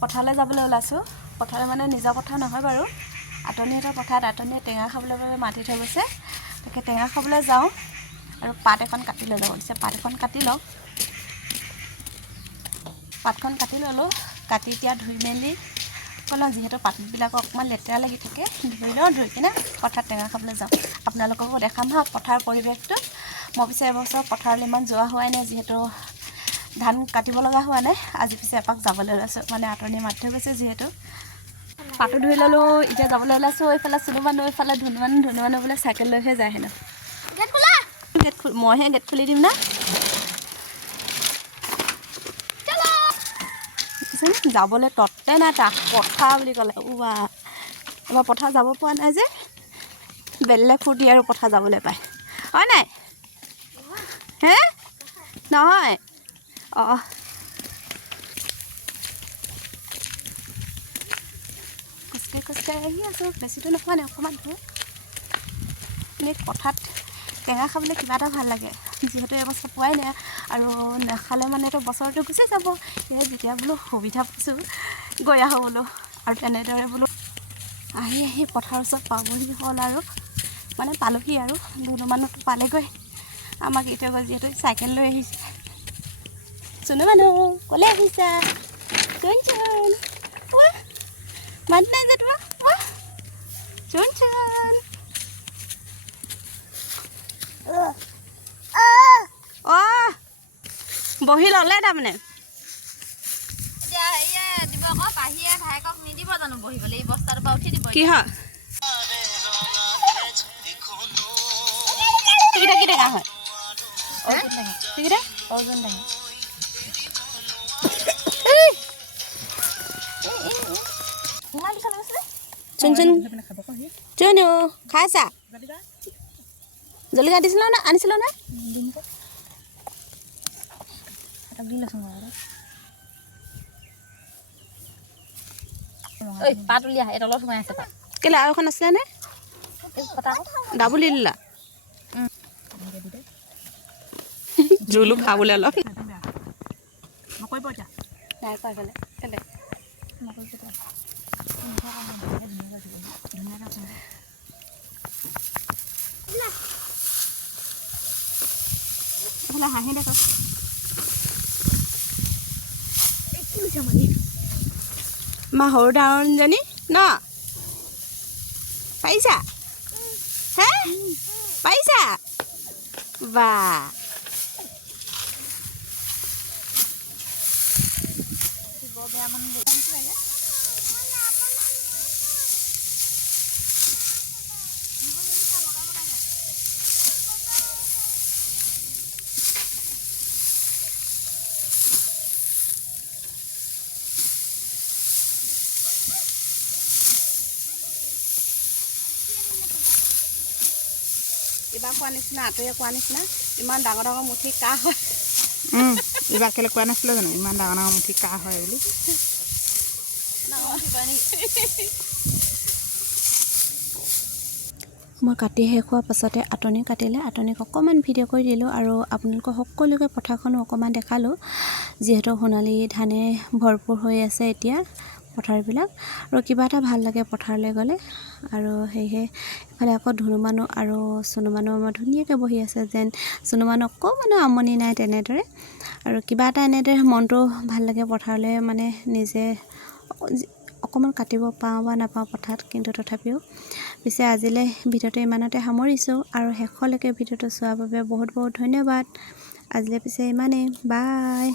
পথাৰলৈ যাবলৈ ওলাইছোঁ। পথাৰলৈ মানে নিজা পথাৰ নহয় বাৰু, আতনিহঁতৰ পথাৰত আতনিয়ে টেঙা খাবলৈ বাবে মাতি থৈ গৈছে। তাকে টেঙা খাবলৈ যাওঁ আৰু পাত এখন কাটি লৈ যাব দিছে। পাত এখন কাটি লওঁ। পাতখন কাটি ল'লোঁ। কাটি এতিয়া ধুই মেলি ক'লোঁ, যিহেতু পাতবিলাক অকণমান লেতেৰা লাগি থাকে, ধুই লওঁ। ধুই কিনে পথাৰত টেঙা খাবলৈ যাওঁ। আপোনালোককো দেখাম হা পথাৰ পৰিৱেশটো। মই পিছে এবছৰ পথাৰলৈ ইমান যোৱা হোৱাই নাই, যিহেতু ধান কাটিব লগা হোৱা নাই। আজি পিছে এপাক যাবলৈ ওলাইছোঁ, মানে আতনি মাতি থৈ গৈছে যিহেতু। পাতো ধুই ল'লোঁ। এতিয়া যাবলৈ ওলাইছোঁ। এইফালে চুনু মানুহ, এইফালে ধুনু মানুহ বোলে চাইকেল লৈহে যায় হেনো। গেট খোলা। মইহে গেট খুলি দিম না। যাবলৈ ততে নাই তাক পথাৰ বুলি ক'লে। এবাৰ পথাৰ যাব পৰা নাই যে, বেলেগ ফূৰ্তি আৰু পথাৰ যাবলৈ পায় হয় নাই? হে নহয়। অঁ খোজকাঢ়ি আহি আছোঁ। বেছিটো নোখোৱা নাই, অকণমান দূৰ। এনেই পথাৰত টেঙা খাবলৈ কিবা এটা ভাল লাগে, যিহেতু এবছৰ পোৱাই নাই আৰু নাখালে মানেতো বছৰটো গুচি যাব। সেয়ে যেতিয়া বোলো সুবিধা পাইছোঁ গৈ আহোঁ বোলো। আৰু তেনেদৰে বোলো আহি পথাৰৰ ওচৰত পাবহি হ'ল আৰু, মানে পালোহি আৰু। ধুনু মানুহটো পালেগৈ। আমাক এতিয়া গ'ল, যিহেতু চাইকেল লৈ আহিছে। চুনু মানুহ ক'লৈ আহিছা? চোন মাত নাই যে তোমাৰ। চোন বহি ল'লে তাৰমানে। কি হয় সেইকেইটা কি টেঙা হয়? সেইকেইটা চুনু খাইছা? জলকীয়া দিছিলা নে? আনিছিলা নে? পাত উলিয়া, এই তলত সোমাই আছে পাত। কেলে আৰু এখন আছিলে নে? ডাবুল দি দিলা? জোলো খাবলৈ অলপ নকৰিব এতিয়া। নাই কোৱা কেলে কেলে এইফালে হাঁহি দেখো। মা সৰু ডাঙৰজনী ন পাৰিছা? হে পাৰিছা? বা বেয়া মানুহ কিবা কোৱা নিচিনা, আঁতৰি কোৱা নিচিনা। ইমান ডাঙৰ ডাঙৰ মুঠি কাহ হয়। এইবাৰ কেলে কোৱা নাছিলে জানো ইমান ডাঙৰ ডাঙৰ মুঠি কাহ হয় বুলি? মই কাটি শেষ হোৱাৰ পাছতে আতনি কাটিলে। আতনিক অকণমান ভিডিঅ' কৰি দিলোঁ আৰু আপোনালোকক সকলোকে পথাৰখনো অকণমান দেখালোঁ, যিহেতু সোণালী ধানে ভৰপূৰ হৈ আছে এতিয়া পথাৰবিলাক। আৰু কিবা এটা ভাল লাগে পথাৰলৈ গ'লে। আৰু সেয়েহে ইফালে আকৌ ধুনু মানুহ আৰু চুনু মানুহ আমাৰ ধুনীয়াকৈ বহি আছে, যেন চুনু মানুহ অকণমানো আমনি নাই তেনেদৰে। আৰু কিবা এটা এনেদৰে মনটো ভাল লাগে পথাৰলৈ, মানে নিজে অকণমান কাটিব পাওঁ বা নাপাওঁ পথাৰত, কিন্তু তথাপিও। পিছে আজিলৈ ভিডিঅ'টো ইমানতে সামৰিছোঁ আৰু শেষলৈকে ভিডিঅ'টো চোৱাৰ বাবে বহুত বহুত ধন্যবাদ। আজিলৈ পিছে ইমানেই, বাই।